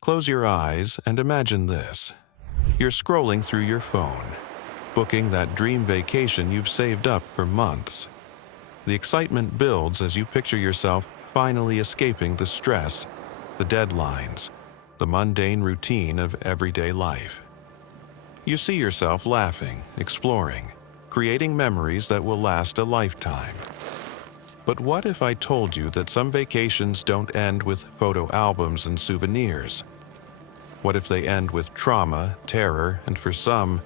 Close your eyes and imagine this. You're scrolling through your phone, booking that dream vacation you've saved up for months. The excitement builds as you picture yourself finally escaping the stress, the deadlines, the mundane routine of everyday life. You see yourself laughing, exploring, creating memories that will last a lifetime. But what if I told you that some vacations don't end with photo albums and souvenirs? What if they end with trauma, terror, and for some,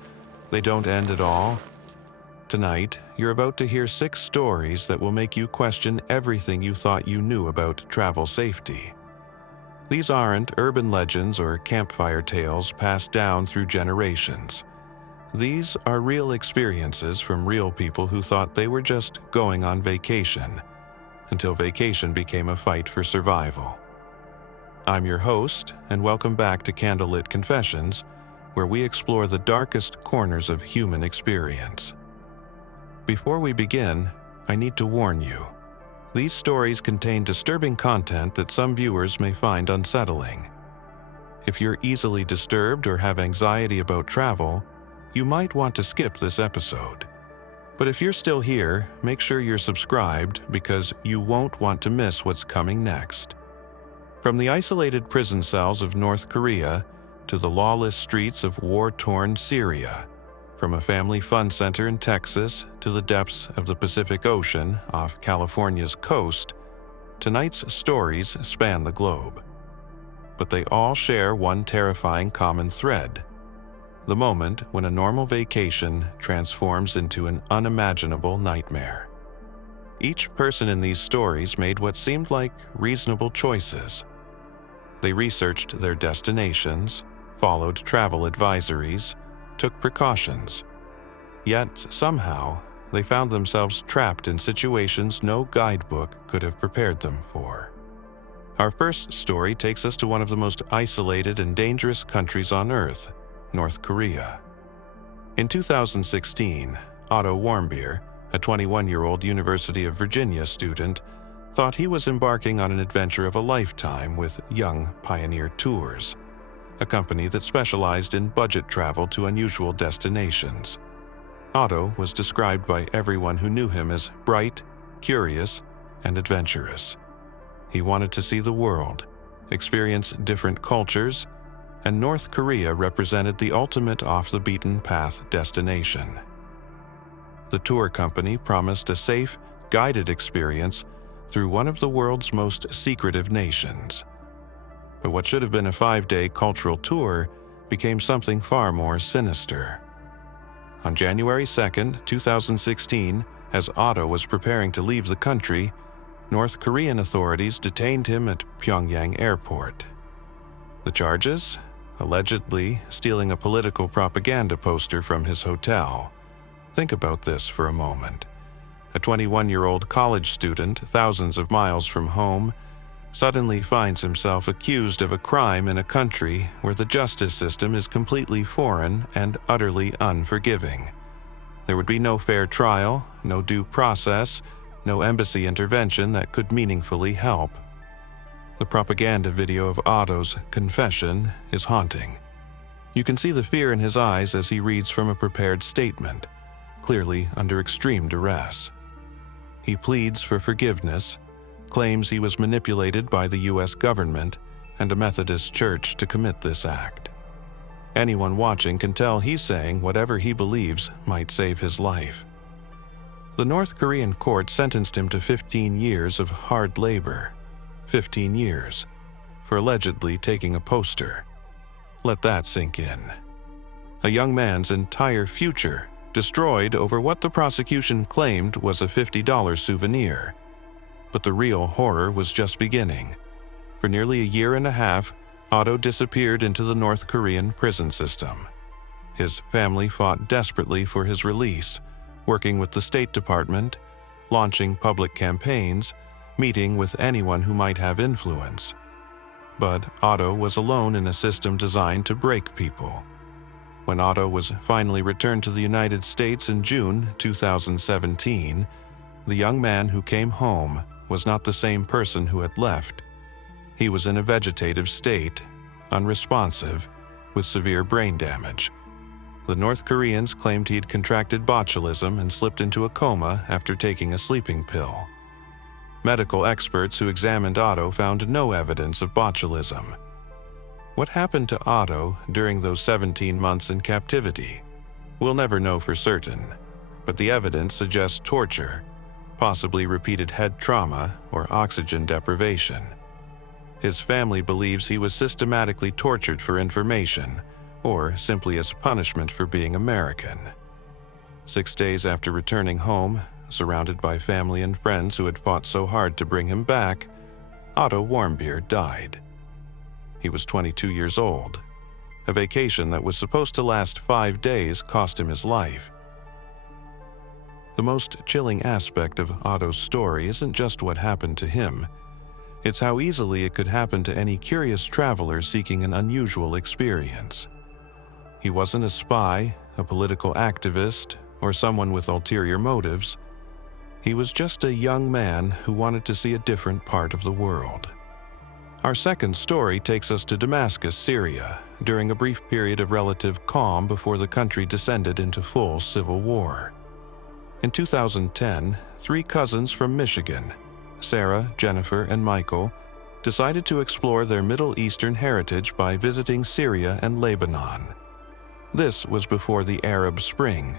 they don't end at all? Tonight, you're about to hear 6 stories that will make you question everything you thought you knew about travel safety. These aren't urban legends or campfire tales passed down through generations. These are real experiences from real people who thought they were just going on vacation, until vacation became a fight for survival. I'm your host, and welcome back to Candlelit Confessions, where we explore the darkest corners of human experience. Before we begin, I need to warn you. These stories contain disturbing content that some viewers may find unsettling. If you're easily disturbed or have anxiety about travel, you might want to skip this episode. But if you're still here, make sure you're subscribed because you won't want to miss what's coming next. From the isolated prison cells of North Korea to the lawless streets of war-torn Syria, from a family fun center in Texas to the depths of the Pacific Ocean off California's coast, tonight's stories span the globe. But they all share one terrifying common thread: the moment when a normal vacation transforms into an unimaginable nightmare. Each person in these stories made what seemed like reasonable choices. They researched their destinations, followed travel advisories, took precautions. Yet, somehow, they found themselves trapped in situations no guidebook could have prepared them for. Our first story takes us to one of the most isolated and dangerous countries on Earth, North Korea. In 2016, Otto Warmbier, a 21-year-old University of Virginia student, thought he was embarking on an adventure of a lifetime with Young Pioneer Tours, a company that specialized in budget travel to unusual destinations. Otto was described by everyone who knew him as bright, curious, and adventurous. He wanted to see the world, experience different cultures, and North Korea represented the ultimate off-the-beaten-path destination. The tour company promised a safe, guided experience through one of the world's most secretive nations. But what should have been a 5-day cultural tour became something far more sinister. On January 2, 2016, as Otto was preparing to leave the country, North Korean authorities detained him at Pyongyang Airport. The charges? Allegedly stealing a political propaganda poster from his hotel. Think about this for a moment. A 21-year-old college student, thousands of miles from home, suddenly finds himself accused of a crime in a country where the justice system is completely foreign and utterly unforgiving. There would be no fair trial, no due process, no embassy intervention that could meaningfully help. The propaganda video of Otto's confession is haunting. You can see the fear in his eyes as he reads from a prepared statement, clearly under extreme duress. He pleads for forgiveness, claims he was manipulated by the U.S. government and a Methodist church to commit this act. Anyone watching can tell he's saying whatever he believes might save his life. The North Korean court sentenced him to 15 years of hard labor. 15 years for allegedly taking a poster. Let that sink in. A young man's entire future destroyed over what the prosecution claimed was a $50 souvenir. But the real horror was just beginning. For nearly a year and a half, Otto disappeared into the North Korean prison system. His family fought desperately for his release, working with the State Department, launching public campaigns, meeting with anyone who might have influence. But Otto was alone in a system designed to break people. When Otto was finally returned to the United States in June 2017, the young man who came home was not the same person who had left. He was in a vegetative state, unresponsive, with severe brain damage. The North Koreans claimed he'd contracted botulism and slipped into a coma after taking a sleeping pill. Medical experts who examined Otto found no evidence of botulism. What happened to Otto during those 17 months in captivity? We'll never know for certain, but the evidence suggests torture, possibly repeated head trauma or oxygen deprivation. His family believes he was systematically tortured for information, or simply as punishment for being American. 6 days after returning home, surrounded by family and friends who had fought so hard to bring him back, Otto Warmbier died. He was 22 years old. A vacation that was supposed to last 5 days cost him his life. The most chilling aspect of Otto's story isn't just what happened to him. It's how easily it could happen to any curious traveler seeking an unusual experience. He wasn't a spy, a political activist, or someone with ulterior motives. He was just a young man who wanted to see a different part of the world. Our second story takes us to Damascus, Syria, during a brief period of relative calm before the country descended into full civil war. In 2010, 3 cousins from Michigan, Sarah, Jennifer, and Michael, decided to explore their Middle Eastern heritage by visiting Syria and Lebanon. This was before the Arab Spring,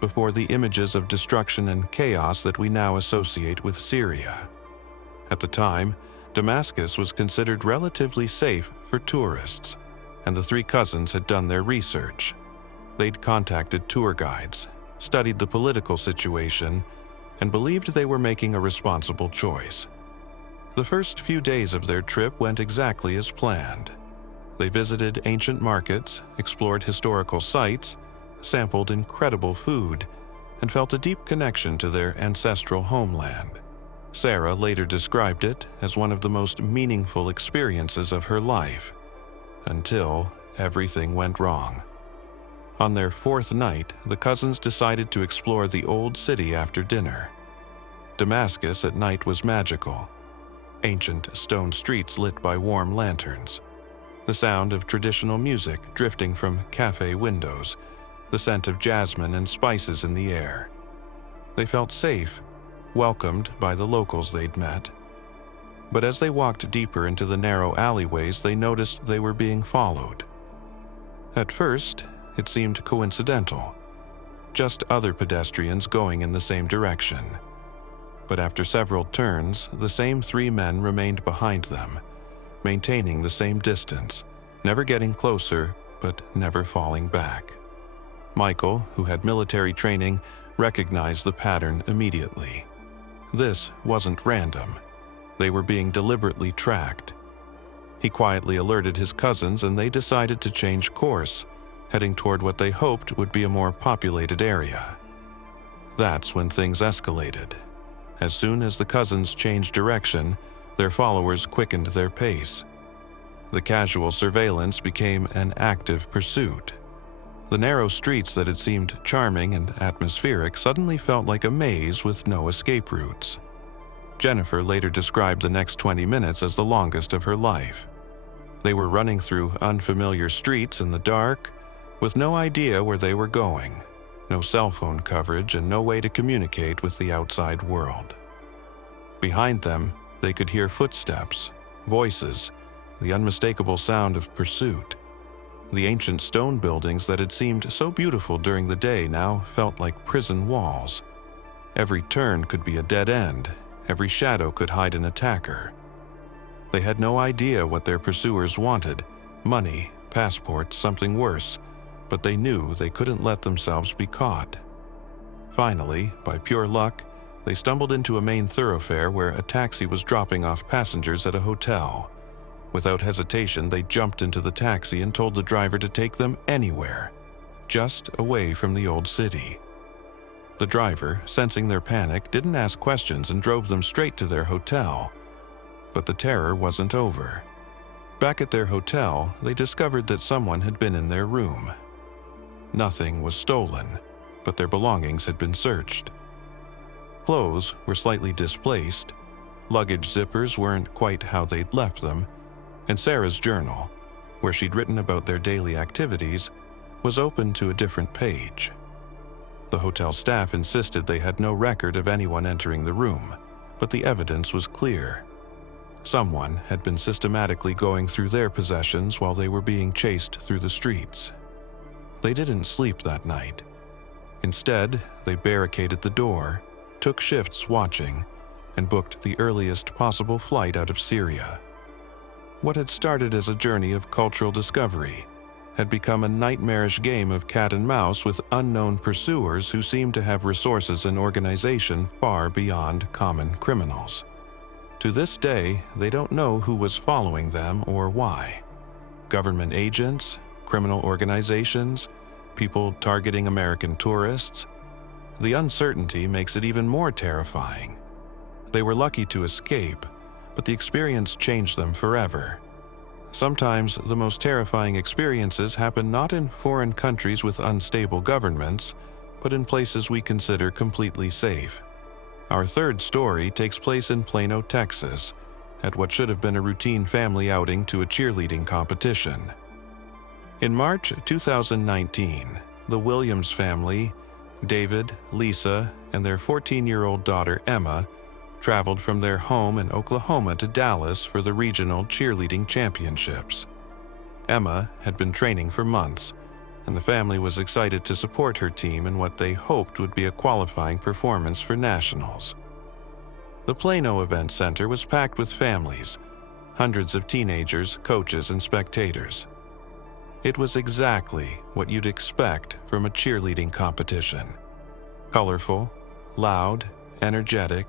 before the images of destruction and chaos that we now associate with Syria. At the time, Damascus was considered relatively safe for tourists, and the 3 cousins had done their research. They'd contacted tour guides, studied the political situation, and believed they were making a responsible choice. The first few days of their trip went exactly as planned. They visited ancient markets, explored historical sites, sampled incredible food, and felt a deep connection to their ancestral homeland. Sarah later described it as one of the most meaningful experiences of her life, until everything went wrong. On their 4th night, the cousins decided to explore the old city after dinner. Damascus at night was magical. Ancient stone streets lit by warm lanterns. The sound of traditional music drifting from cafe windows. The scent of jasmine and spices in the air. They felt safe, welcomed by the locals they'd met. But as they walked deeper into the narrow alleyways, they noticed they were being followed. At first, it seemed coincidental, just other pedestrians going in the same direction. But after several turns, the same 3 men remained behind them, maintaining the same distance, never getting closer, but never falling back. Michael, who had military training, recognized the pattern immediately. This wasn't random. They were being deliberately tracked. He quietly alerted his cousins, and they decided to change course, heading toward what they hoped would be a more populated area. That's when things escalated. As soon as the cousins changed direction, their followers quickened their pace. The casual surveillance became an active pursuit. The narrow streets that had seemed charming and atmospheric suddenly felt like a maze with no escape routes. Jennifer later described the next 20 minutes as the longest of her life. They were running through unfamiliar streets in the dark, with no idea where they were going, no cell phone coverage, and no way to communicate with the outside world. Behind them, they could hear footsteps, voices, the unmistakable sound of pursuit. The ancient stone buildings that had seemed so beautiful during the day now felt like prison walls. Every turn could be a dead end, every shadow could hide an attacker. They had no idea what their pursuers wanted: money, passports, something worse, but they knew they couldn't let themselves be caught. Finally, by pure luck, they stumbled into a main thoroughfare where a taxi was dropping off passengers at a hotel. Without hesitation, they jumped into the taxi and told the driver to take them anywhere, just away from the old city. The driver, sensing their panic, didn't ask questions and drove them straight to their hotel. But the terror wasn't over. Back at their hotel, they discovered that someone had been in their room. Nothing was stolen, but their belongings had been searched. Clothes were slightly displaced, luggage zippers weren't quite how they'd left them, and Sarah's journal, where she'd written about their daily activities, was open to a different page. The hotel staff insisted they had no record of anyone entering the room, but the evidence was clear. Someone had been systematically going through their possessions while they were being chased through the streets. They didn't sleep that night. Instead, they barricaded the door, took shifts watching, and booked the earliest possible flight out of Syria. What had started as a journey of cultural discovery had become a nightmarish game of cat and mouse with unknown pursuers who seemed to have resources and organization far beyond common criminals. To this day, they don't know who was following them or why. Government agents, criminal organizations, people targeting American tourists. The uncertainty makes it even more terrifying. They were lucky to escape, but the experience changed them forever. Sometimes the most terrifying experiences happen not in foreign countries with unstable governments, but in places we consider completely safe. Our third story takes place in Plano, Texas, at what should have been a routine family outing to a cheerleading competition. In March 2019, the Williams family, David, Lisa, and their 14-year-old daughter Emma, traveled from their home in Oklahoma to Dallas for the regional cheerleading championships. Emma had been training for months, and the family was excited to support her team in what they hoped would be a qualifying performance for nationals. The Plano Event Center was packed with families, hundreds of teenagers, coaches, and spectators. It was exactly what you'd expect from a cheerleading competition. Colorful, loud, energetic,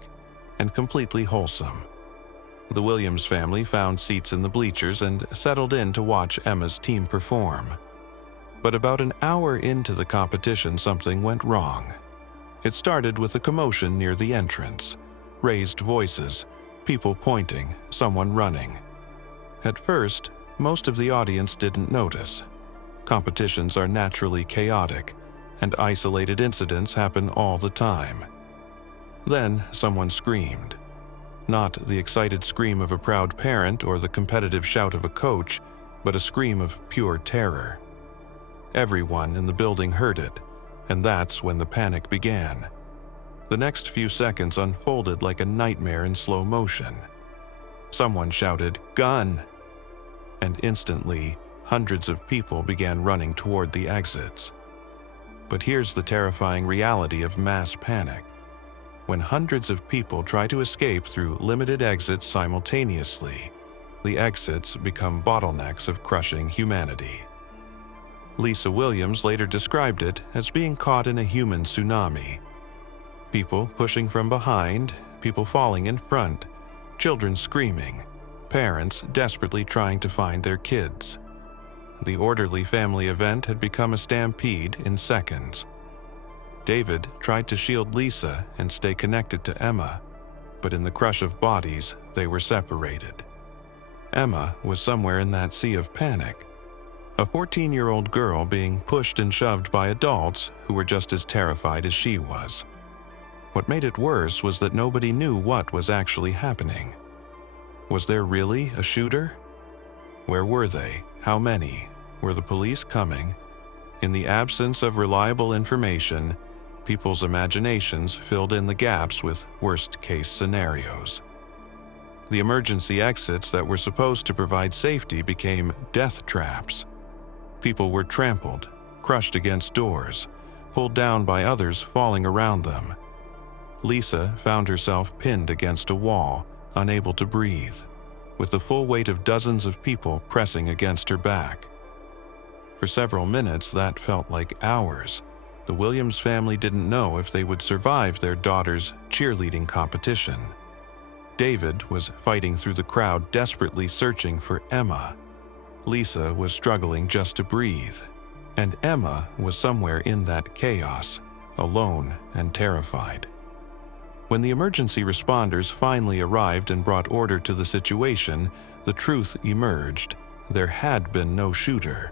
and completely wholesome. The Williams family found seats in the bleachers and settled in to watch Emma's team perform. But about an hour into the competition, something went wrong. It started with a commotion near the entrance, raised voices, people pointing, someone running. At first, most of the audience didn't notice. Competitions are naturally chaotic, and isolated incidents happen all the time. Then someone screamed. Not the excited scream of a proud parent or the competitive shout of a coach, but a scream of pure terror. Everyone in the building heard it, and that's when the panic began. The next few seconds unfolded like a nightmare in slow motion. Someone shouted, "Gun!" And instantly, hundreds of people began running toward the exits. But here's the terrifying reality of mass panic. When hundreds of people try to escape through limited exits simultaneously, the exits become bottlenecks of crushing humanity. Lisa Williams later described it as being caught in a human tsunami. People pushing from behind, people falling in front, children screaming, parents desperately trying to find their kids. The orderly family event had become a stampede in seconds. David tried to shield Lisa and stay connected to Emma, but in the crush of bodies, they were separated. Emma was somewhere in that sea of panic, a 14-year-old girl being pushed and shoved by adults who were just as terrified as she was. What made it worse was that nobody knew what was actually happening. Was there really a shooter? Where were they? How many? Were the police coming? In the absence of reliable information, people's imaginations filled in the gaps with worst-case scenarios. The emergency exits that were supposed to provide safety became death traps. People were trampled, crushed against doors, pulled down by others falling around them. Lisa found herself pinned against a wall, unable to breathe, with the full weight of dozens of people pressing against her back. For several minutes, that felt like hours. The Williams family didn't know if they would survive their daughter's cheerleading competition. David was fighting through the crowd, desperately searching for Emma. Lisa was struggling just to breathe, and Emma was somewhere in that chaos, alone and terrified. When the emergency responders finally arrived and brought order to the situation, the truth emerged. There had been no shooter.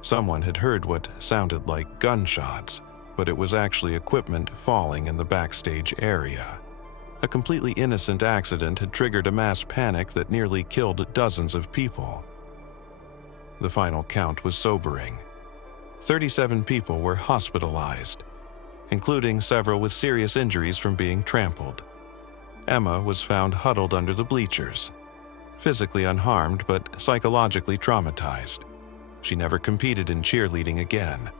Someone had heard what sounded like gunshots, but it was actually equipment falling in the backstage area. A completely innocent accident had triggered a mass panic that nearly killed dozens of people. The final count was sobering. 37 people were hospitalized, including several with serious injuries from being trampled. Emma was found huddled under the bleachers, physically unharmed but psychologically traumatized. She never competed in cheerleading again.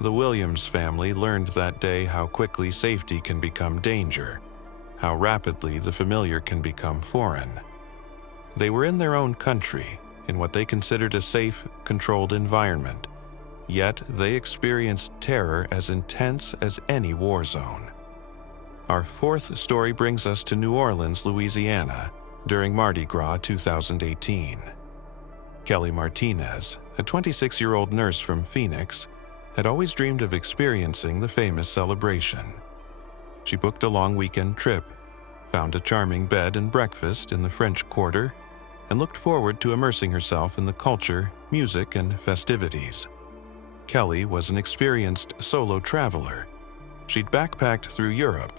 The Williams family learned that day how quickly safety can become danger, how rapidly the familiar can become foreign. They were in their own country, in what they considered a safe, controlled environment, yet they experienced terror as intense as any war zone. Our fourth story brings us to New Orleans, Louisiana, during Mardi Gras 2018. Kelly Martinez, a 26-year-old nurse from Phoenix, had always dreamed of experiencing the famous celebration. She booked a long weekend trip, found a charming bed and breakfast in the French Quarter, and looked forward to immersing herself in the culture, music, and festivities. Kelly was an experienced solo traveler. She'd backpacked through Europe,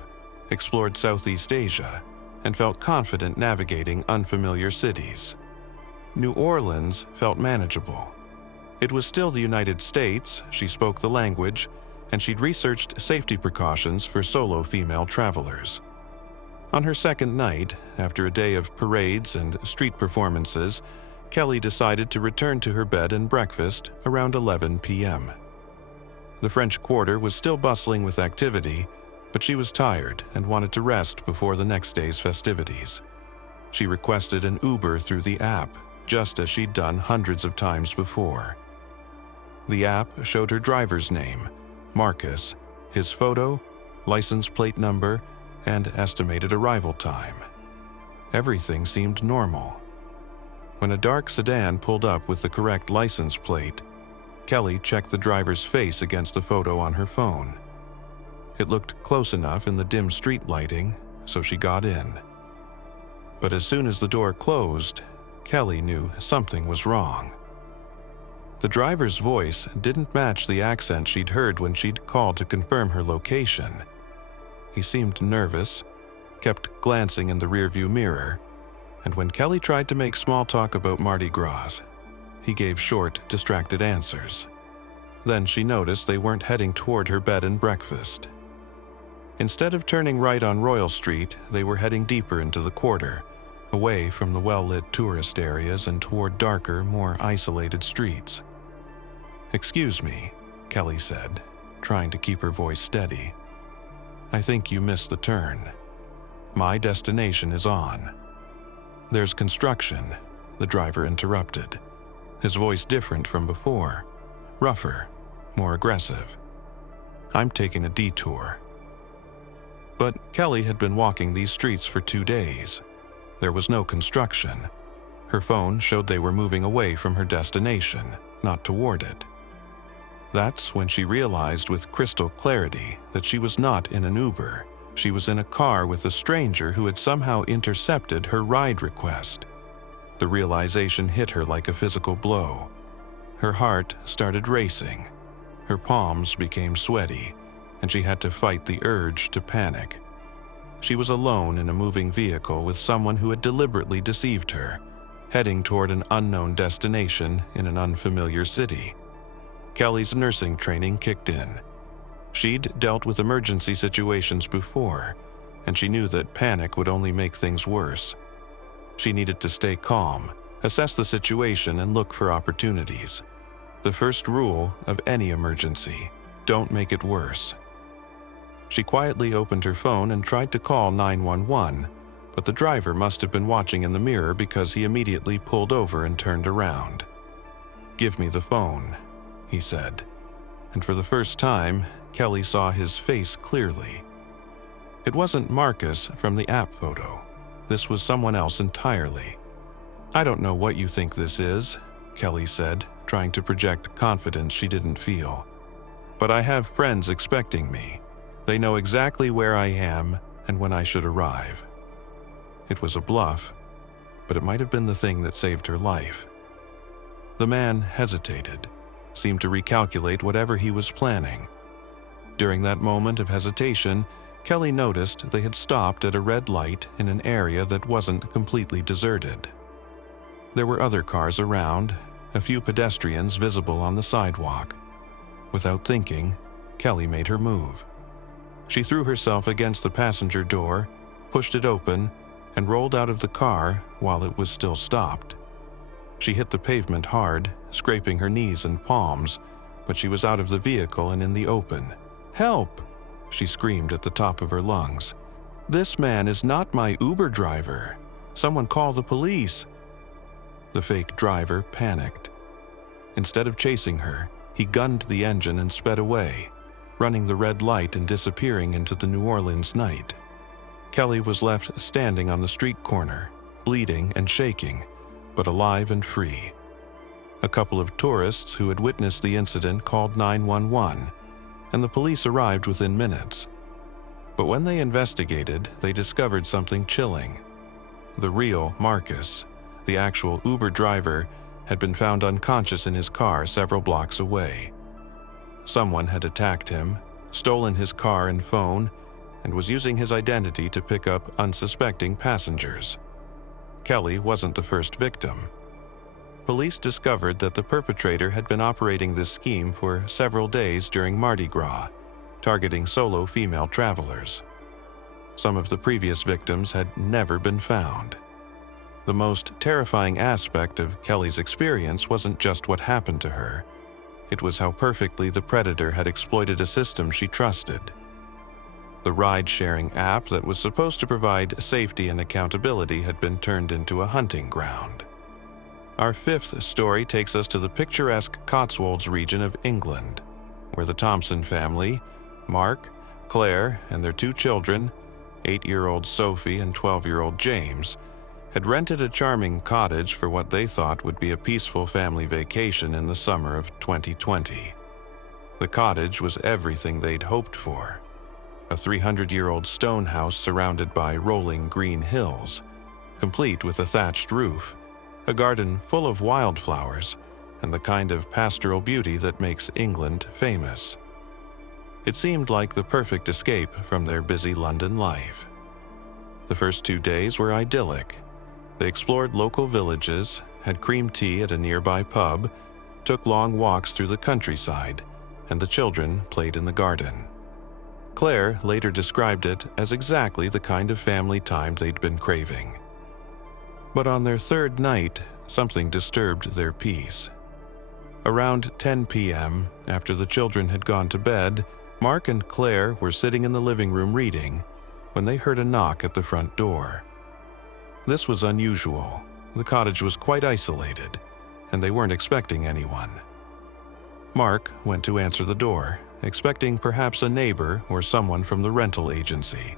explored Southeast Asia, and felt confident navigating unfamiliar cities. New Orleans felt manageable. It was still the United States, she spoke the language, and she'd researched safety precautions for solo female travelers. On her second night, after a day of parades and street performances, Kelly decided to return to her bed and breakfast around 11 p.m. The French Quarter was still bustling with activity, but she was tired and wanted to rest before the next day's festivities. She requested an Uber through the app, just as she'd done hundreds of times before. The app showed her driver's name, Marcus, his photo, license plate number, and estimated arrival time. Everything seemed normal. When a dark sedan pulled up with the correct license plate, Kelly checked the driver's face against the photo on her phone. It looked close enough in the dim street lighting, so she got in. But as soon as the door closed, Kelly knew something was wrong. The driver's voice didn't match the accent she'd heard when she'd called to confirm her location. He seemed nervous, kept glancing in the rearview mirror, and when Kelly tried to make small talk about Mardi Gras, he gave short, distracted answers. Then she noticed they weren't heading toward her bed and breakfast. Instead of turning right on Royal Street, they were heading deeper into the quarter, away from the well-lit tourist areas and toward darker, more isolated streets. "Excuse me," Kelly said, trying to keep her voice steady. "I think you missed the turn. My destination is on." "There's construction," the driver interrupted, his voice different from before, rougher, more aggressive. "I'm taking a detour." But Kelly had been walking these streets for 2 days. There was no construction. Her phone showed they were moving away from her destination, not toward it. That's when she realized with crystal clarity that she was not in an Uber. She was in a car with a stranger who had somehow intercepted her ride request. The realization hit her like a physical blow. Her heart started racing. Her palms became sweaty, and she had to fight the urge to panic. She was alone in a moving vehicle with someone who had deliberately deceived her, heading toward an unknown destination in an unfamiliar city. Kelly's nursing training kicked in. She'd dealt with emergency situations before, and she knew that panic would only make things worse. She needed to stay calm, assess the situation, and look for opportunities. The first rule of any emergency: don't make it worse. She quietly opened her phone and tried to call 911, but the driver must have been watching in the mirror because he immediately pulled over and turned around. "Give me the phone," he said, and for the first time, Kelly saw his face clearly. It wasn't Marcus from the app photo. This was someone else entirely. "I don't know what you think this is," Kelly said, trying to project confidence she didn't feel. "But I have friends expecting me. They know exactly where I am and when I should arrive." It was a bluff, but it might have been the thing that saved her life. The man hesitated, seemed to recalculate whatever he was planning. During that moment of hesitation, Kelly noticed they had stopped at a red light in an area that wasn't completely deserted. There were other cars around, a few pedestrians visible on the sidewalk. Without thinking, Kelly made her move. She threw herself against the passenger door, pushed it open, and rolled out of the car while it was still stopped. She hit the pavement hard, scraping her knees and palms, but she was out of the vehicle and in the open. "Help!" she screamed at the top of her lungs. "This man is not my Uber driver. Someone call the police." The fake driver panicked. Instead of chasing her, he gunned the engine and sped away, running the red light and disappearing into the New Orleans night. Kelly was left standing on the street corner, bleeding and shaking, but alive and free. A couple of tourists who had witnessed the incident called 911, and the police arrived within minutes. But when they investigated, they discovered something chilling. The real Marcus, the actual Uber driver, had been found unconscious in his car several blocks away. Someone had attacked him, stolen his car and phone, and was using his identity to pick up unsuspecting passengers. Kelly wasn't the first victim. Police discovered that the perpetrator had been operating this scheme for several days during Mardi Gras, targeting solo female travelers. Some of the previous victims had never been found. The most terrifying aspect of Kelly's experience wasn't just what happened to her. It was how perfectly the predator had exploited a system she trusted. The ride-sharing app that was supposed to provide safety and accountability had been turned into a hunting ground. Our fifth story takes us to the picturesque Cotswolds region of England, where the Thompson family, Mark, Claire, and their two children, 8-year-old Sophie and 12-year-old James, had rented a charming cottage for what they thought would be a peaceful family vacation in the summer of 2020. The cottage was everything they'd hoped for. A 300-year-old stone house surrounded by rolling green hills, complete with a thatched roof, a garden full of wildflowers, and the kind of pastoral beauty that makes England famous. It seemed like the perfect escape from their busy London life. The first 2 days were idyllic. They explored local villages, had cream tea at a nearby pub, took long walks through the countryside, and the children played in the garden. Claire later described it as exactly the kind of family time they'd been craving. But on their third night, something disturbed their peace. Around 10 p.m., after the children had gone to bed, Mark and Claire were sitting in the living room reading when they heard a knock at the front door. This was unusual. The cottage was quite isolated, and they weren't expecting anyone. Mark went to answer the door, expecting perhaps a neighbor or someone from the rental agency.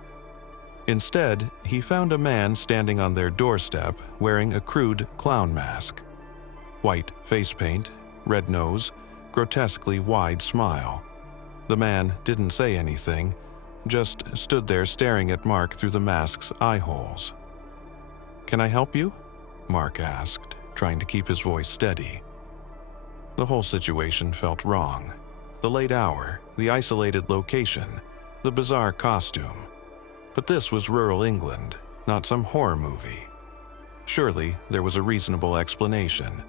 Instead, he found a man standing on their doorstep wearing a crude clown mask. White face paint, red nose, grotesquely wide smile. The man didn't say anything, just stood there staring at Mark through the mask's eye holes. "Can I help you?" Mark asked, trying to keep his voice steady. The whole situation felt wrong. The late hour, the isolated location, the bizarre costume. But this was rural England, not some horror movie. Surely there was a reasonable explanation.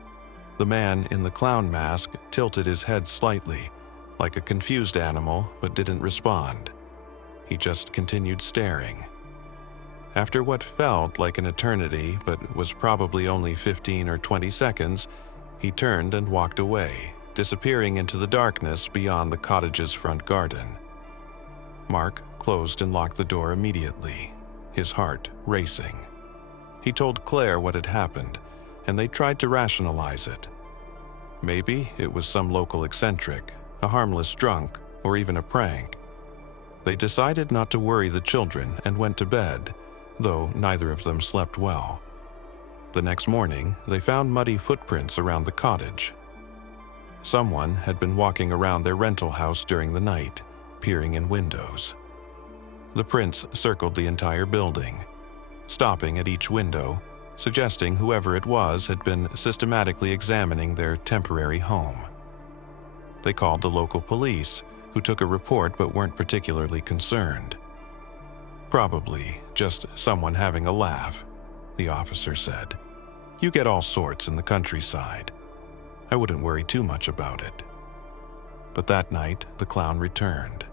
The man in the clown mask tilted his head slightly, like a confused animal, but didn't respond. He just continued staring. After what felt like an eternity, but was probably only 15 or 20 seconds, he turned and walked away, disappearing into the darkness beyond the cottage's front garden. Mark closed and locked the door immediately, his heart racing. He told Claire what had happened, and they tried to rationalize it. Maybe it was some local eccentric, a harmless drunk, or even a prank. They decided not to worry the children and went to bed, though neither of them slept well. The next morning, they found muddy footprints around the cottage. Someone had been walking around their rental house during the night, peering in windows. The prints circled the entire building, stopping at each window, suggesting whoever it was had been systematically examining their temporary home. They called the local police, who took a report but weren't particularly concerned. "Probably just someone having a laugh," the officer said. "You get all sorts in the countryside." I wouldn't worry too much about it. But that night, the clown returned.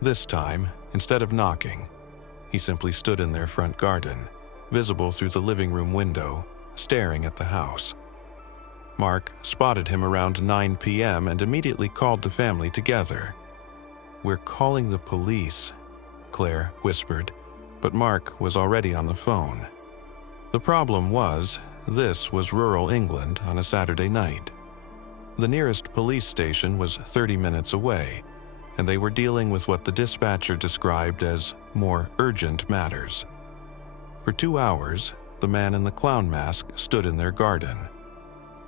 This time, instead of knocking, he simply stood in their front garden, visible through the living room window, staring at the house. Mark spotted him around 9 p.m. and immediately called the family together. "We're calling the police," Claire whispered, but Mark was already on the phone. The problem was, this was rural England on a Saturday night. The nearest police station was 30 minutes away, and they were dealing with what the dispatcher described as more urgent matters. For 2 hours, the man in the clown mask stood in their garden.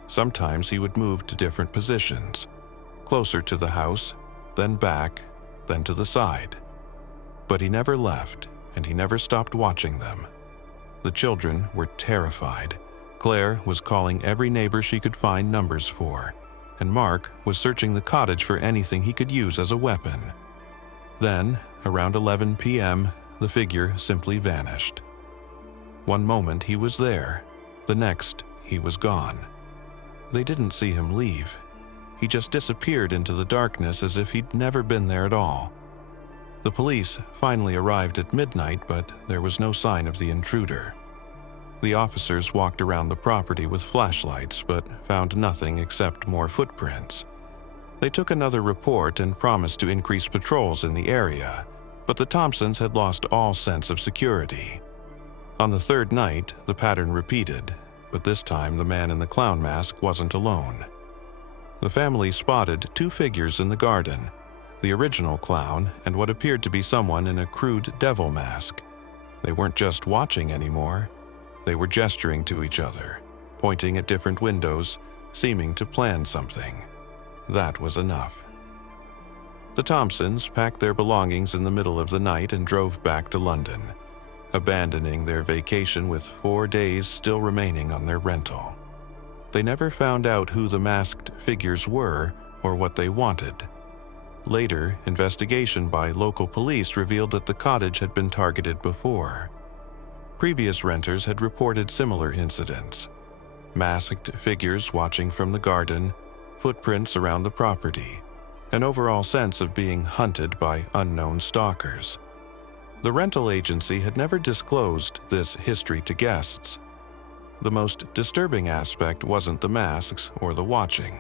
Sometimes he would move to different positions, closer to the house, then back, then to the side. But he never left, and he never stopped watching them. The children were terrified. Claire was calling every neighbor she could find numbers for, and Mark was searching the cottage for anything he could use as a weapon. Then, around 11 p.m., the figure simply vanished. One moment he was there, the next he was gone. They didn't see him leave. He just disappeared into the darkness as if he'd never been there at all. The police finally arrived at midnight, but there was no sign of the intruder. The officers walked around the property with flashlights, but found nothing except more footprints. They took another report and promised to increase patrols in the area, but the Thompsons had lost all sense of security. On the third night, the pattern repeated, but this time the man in the clown mask wasn't alone. The family spotted 2 figures in the garden, the original clown and what appeared to be someone in a crude devil mask. They weren't just watching anymore. They were gesturing to each other, pointing at different windows, seeming to plan something. That was enough. The Thompsons packed their belongings in the middle of the night and drove back to London, abandoning their vacation with 4 days still remaining on their rental. They never found out who the masked figures were or what they wanted. Later, investigation by local police revealed that the cottage had been targeted before. Previous renters had reported similar incidents: masked figures watching from the garden, footprints around the property, an overall sense of being hunted by unknown stalkers. The rental agency had never disclosed this history to guests. The most disturbing aspect wasn't the masks or the watching.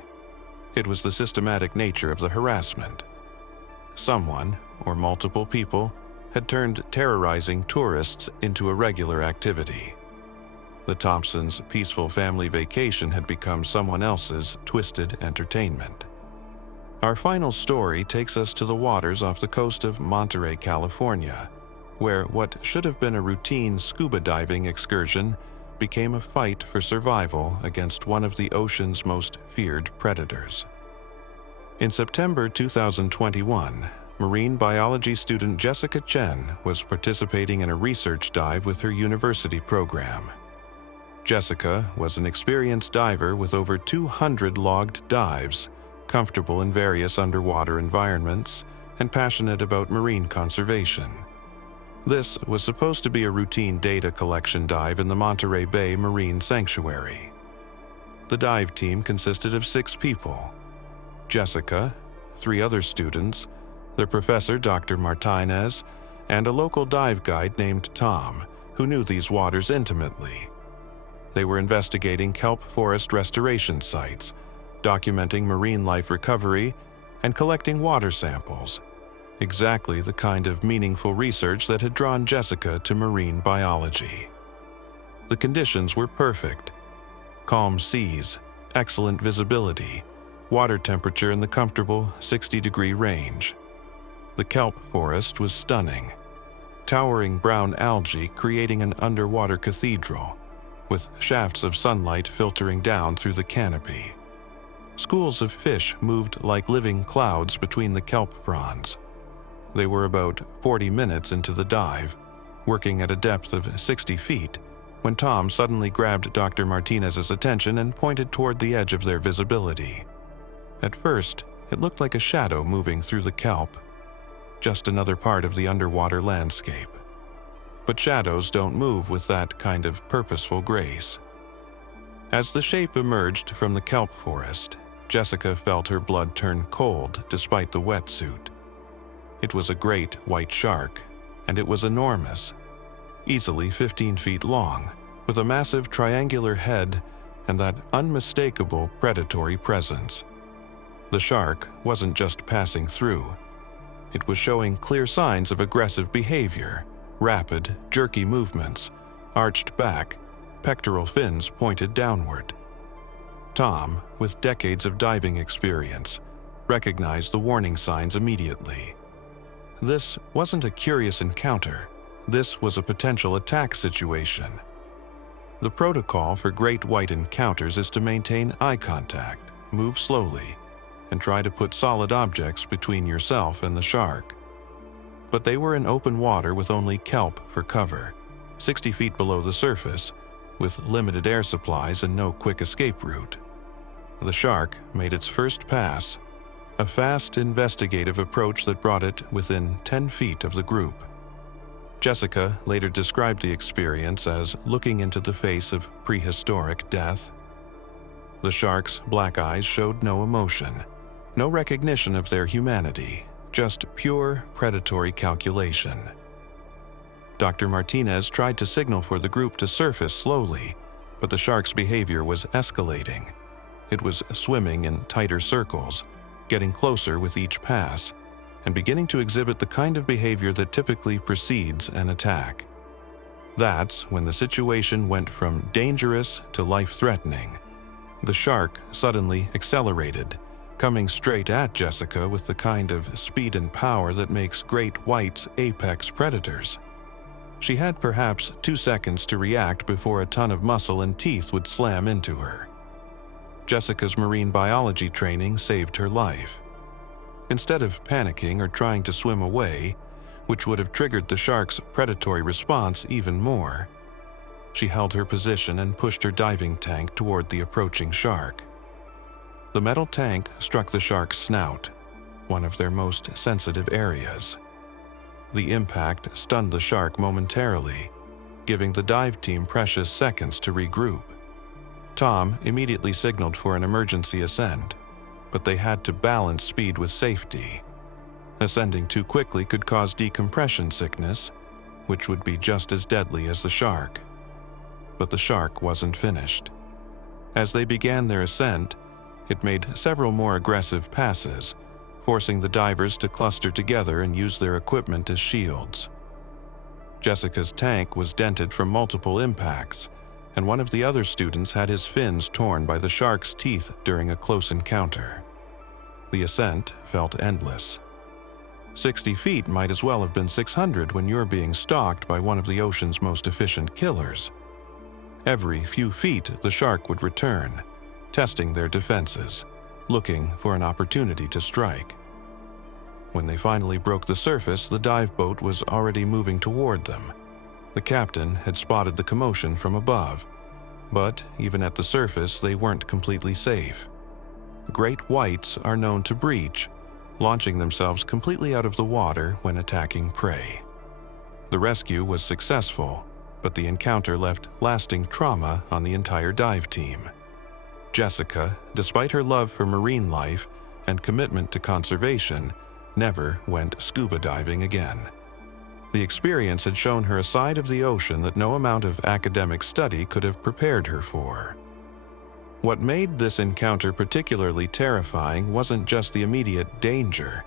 It was the systematic nature of the harassment. Someone, or multiple people, had turned terrorizing tourists into a regular activity. The Thompsons' peaceful family vacation had become someone else's twisted entertainment. Our final story takes us to the waters off the coast of Monterey, California, where what should have been a routine scuba diving excursion became a fight for survival against one of the ocean's most feared predators. In September 2021, marine biology student Jessica Chen was participating in a research dive with her university program. Jessica was an experienced diver with over 200 logged dives, comfortable in various underwater environments, and passionate about marine conservation. This was supposed to be a routine data collection dive in the Monterey Bay Marine Sanctuary. The dive team consisted of 6 people: Jessica, 3 other students, their professor Dr. Martinez, and a local dive guide named Tom, who knew these waters intimately. They were investigating kelp forest restoration sites, documenting marine life recovery, and collecting water samples. Exactly the kind of meaningful research that had drawn Jessica to marine biology. The conditions were perfect: calm seas, excellent visibility, water temperature in the comfortable 60-degree range. The kelp forest was stunning, towering brown algae creating an underwater cathedral, with shafts of sunlight filtering down through the canopy. Schools of fish moved like living clouds between the kelp fronds. They were about 40 minutes into the dive, working at a depth of 60 feet, when Tom suddenly grabbed Dr. Martinez's attention and pointed toward the edge of their visibility. At first, it looked like a shadow moving through the kelp, just another part of the underwater landscape. But shadows don't move with that kind of purposeful grace. As the shape emerged from the kelp forest, Jessica felt her blood turn cold despite the wetsuit. It was a great white shark, and it was enormous, easily 15 feet long, with a massive triangular head and that unmistakable predatory presence. The shark wasn't just passing through. It was showing clear signs of aggressive behavior, rapid, jerky movements, arched back, pectoral fins pointed downward. Tom, with decades of diving experience, recognized the warning signs immediately. This wasn't a curious encounter. This was a potential attack situation. The protocol for great white encounters is to maintain eye contact, move slowly, and try to put solid objects between yourself and the shark. But they were in open water with only kelp for cover, 60 feet below the surface, with limited air supplies and no quick escape route. The shark made its first pass, a fast, investigative approach that brought it within 10 feet of the group. Jessica later described the experience as looking into the face of prehistoric death. The shark's black eyes showed no emotion, no recognition of their humanity, just pure predatory calculation. Dr. Martinez tried to signal for the group to surface slowly, but the shark's behavior was escalating. It was swimming in tighter circles, getting closer with each pass, and beginning to exhibit the kind of behavior that typically precedes an attack. That's when the situation went from dangerous to life-threatening. The shark suddenly accelerated, coming straight at Jessica with the kind of speed and power that makes great whites apex predators. She had perhaps 2 seconds to react before a ton of muscle and teeth would slam into her. Jessica's marine biology training saved her life. Instead of panicking or trying to swim away, which would have triggered the shark's predatory response even more, she held her position and pushed her diving tank toward the approaching shark. The metal tank struck the shark's snout, one of their most sensitive areas. The impact stunned the shark momentarily, giving the dive team precious seconds to regroup. Tom immediately signaled for an emergency ascent, but they had to balance speed with safety. Ascending too quickly could cause decompression sickness, which would be just as deadly as the shark. But the shark wasn't finished. As they began their ascent, it made several more aggressive passes, forcing the divers to cluster together and use their equipment as shields. Jessica's tank was dented from multiple impacts, and one of the other students had his fins torn by the shark's teeth during a close encounter. The ascent felt endless. 60 feet might as well have been 600 when you're being stalked by one of the ocean's most efficient killers. Every few feet, the shark would return, testing their defenses, looking for an opportunity to strike. When they finally broke the surface, the dive boat was already moving toward them. The captain had spotted the commotion from above, but even at the surface, they weren't completely safe. Great whites are known to breach, launching themselves completely out of the water when attacking prey. The rescue was successful, but the encounter left lasting trauma on the entire dive team. Jessica, despite her love for marine life and commitment to conservation, never went scuba diving again. The experience had shown her a side of the ocean that no amount of academic study could have prepared her for. What made this encounter particularly terrifying wasn't just the immediate danger.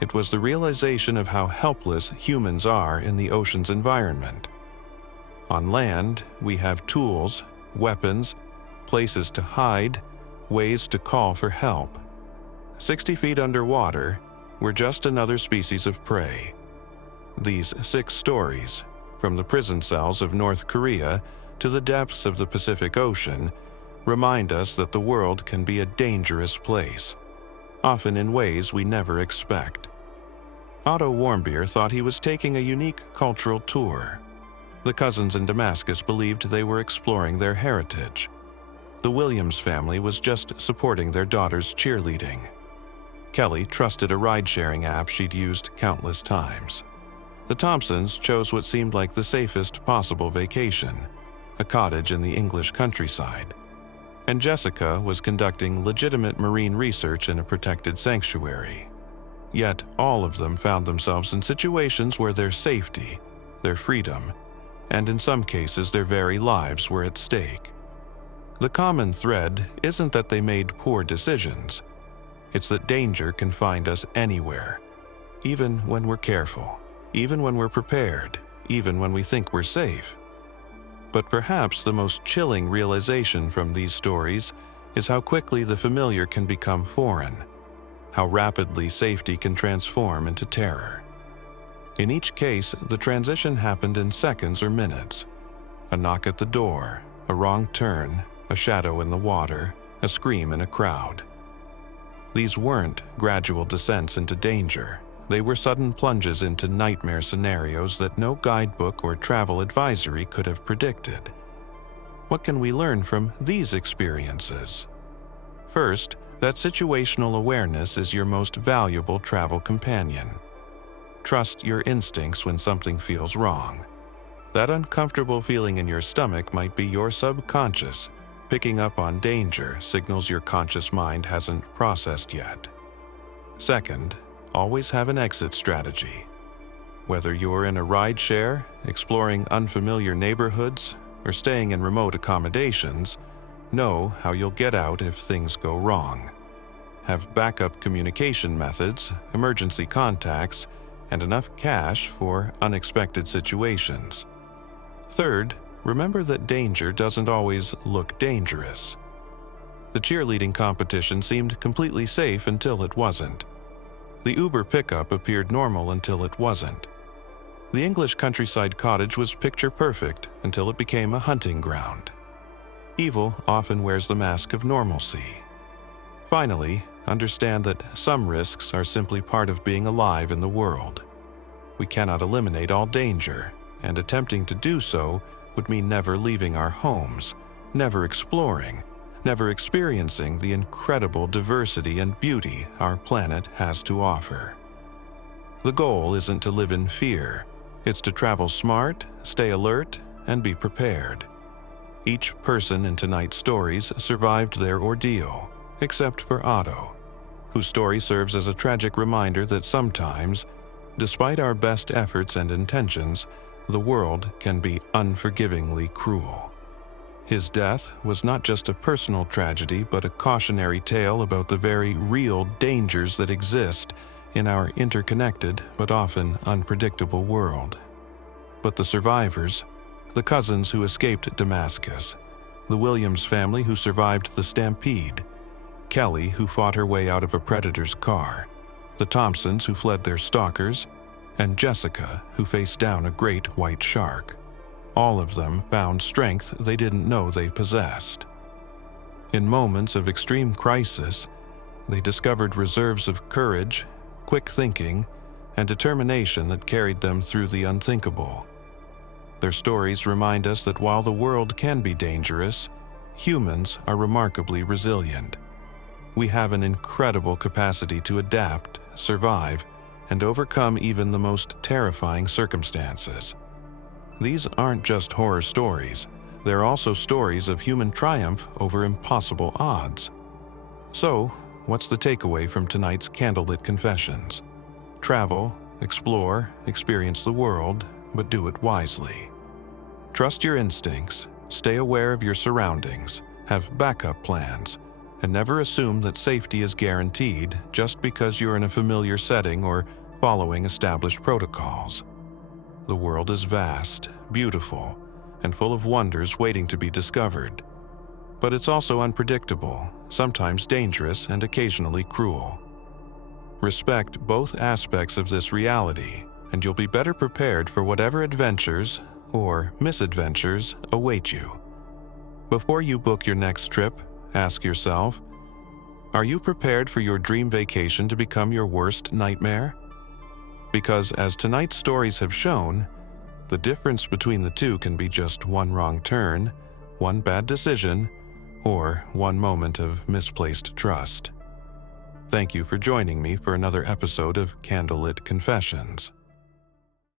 It was the realization of how helpless humans are in the ocean's environment. On land, we have tools, weapons, places to hide, ways to call for help. 60 feet underwater, we're just another species of prey. These 6 stories, from the prison cells of North Korea to the depths of the Pacific Ocean, remind us that the world can be a dangerous place, often in ways we never expect. Otto Warmbier thought he was taking a unique cultural tour. The cousins in Damascus believed they were exploring their heritage. The Williams family was just supporting their daughter's cheerleading. Kelly trusted a ride-sharing app she'd used countless times. The Thompsons chose what seemed like the safest possible vacation, a cottage in the English countryside. and Jessica was conducting legitimate marine research in a protected sanctuary. Yet all of them found themselves in situations where their safety, their freedom, and in some cases their very lives were at stake. The common thread isn't that they made poor decisions. It's that danger can find us anywhere, even when we're careful, even when we're prepared, even when we think we're safe. But perhaps the most chilling realization from these stories is how quickly the familiar can become foreign, how rapidly safety can transform into terror. In each case, the transition happened in seconds or minutes. A knock at the door, a wrong turn, a shadow in the water, a scream in a crowd. These weren't gradual descents into danger. They were sudden plunges into nightmare scenarios that no guidebook or travel advisory could have predicted. What can we learn from these experiences? First, that situational awareness is your most valuable travel companion. Trust your instincts when something feels wrong. That uncomfortable feeling in your stomach might be your subconscious picking up on danger signals your conscious mind hasn't processed yet. Second, always have an exit strategy. Whether you're in a rideshare, exploring unfamiliar neighborhoods, or staying in remote accommodations, know how you'll get out if things go wrong. Have backup communication methods, emergency contacts, and enough cash for unexpected situations. Third, remember that danger doesn't always look dangerous. The cheerleading competition seemed completely safe until it wasn't. The Uber pickup appeared normal until it wasn't. The English countryside cottage was picture perfect until it became a hunting ground. Evil often wears the mask of normalcy. Finally, understand that some risks are simply part of being alive in the world. We cannot eliminate all danger, and attempting to do so would mean never leaving our homes, never exploring, never experiencing the incredible diversity and beauty our planet has to offer. The goal isn't to live in fear, it's to travel smart, stay alert, and be prepared. Each person in tonight's stories survived their ordeal, except for Otto, whose story serves as a tragic reminder that sometimes, despite our best efforts and intentions, the world can be unforgivingly cruel. His death was not just a personal tragedy, but a cautionary tale about the very real dangers that exist in our interconnected but often unpredictable world. But the survivors, the cousins who escaped Damascus, the Williams family who survived the stampede, Kelly who fought her way out of a predator's car, the Thompsons who fled their stalkers, and Jessica who faced down a great white shark. All of them found strength they didn't know they possessed. In moments of extreme crisis, they discovered reserves of courage, quick thinking, and determination that carried them through the unthinkable. Their stories remind us that while the world can be dangerous, humans are remarkably resilient. We have an incredible capacity to adapt, survive, and overcome even the most terrifying circumstances. These aren't just horror stories, they're also stories of human triumph over impossible odds. So, what's the takeaway from tonight's Candlelit Confessions? Travel, explore, experience the world, but do it wisely. Trust your instincts, stay aware of your surroundings, have backup plans, and never assume that safety is guaranteed just because you're in a familiar setting or following established protocols. The world is vast, beautiful, and full of wonders waiting to be discovered. But it's also unpredictable, sometimes dangerous, and occasionally cruel. Respect both aspects of this reality, and you'll be better prepared for whatever adventures or misadventures await you. Before you book your next trip, ask yourself, are you prepared for your dream vacation to become your worst nightmare? Because as tonight's stories have shown, the difference between the two can be just one wrong turn, one bad decision, or one moment of misplaced trust. Thank you for joining me for another episode of Candlelit Confessions.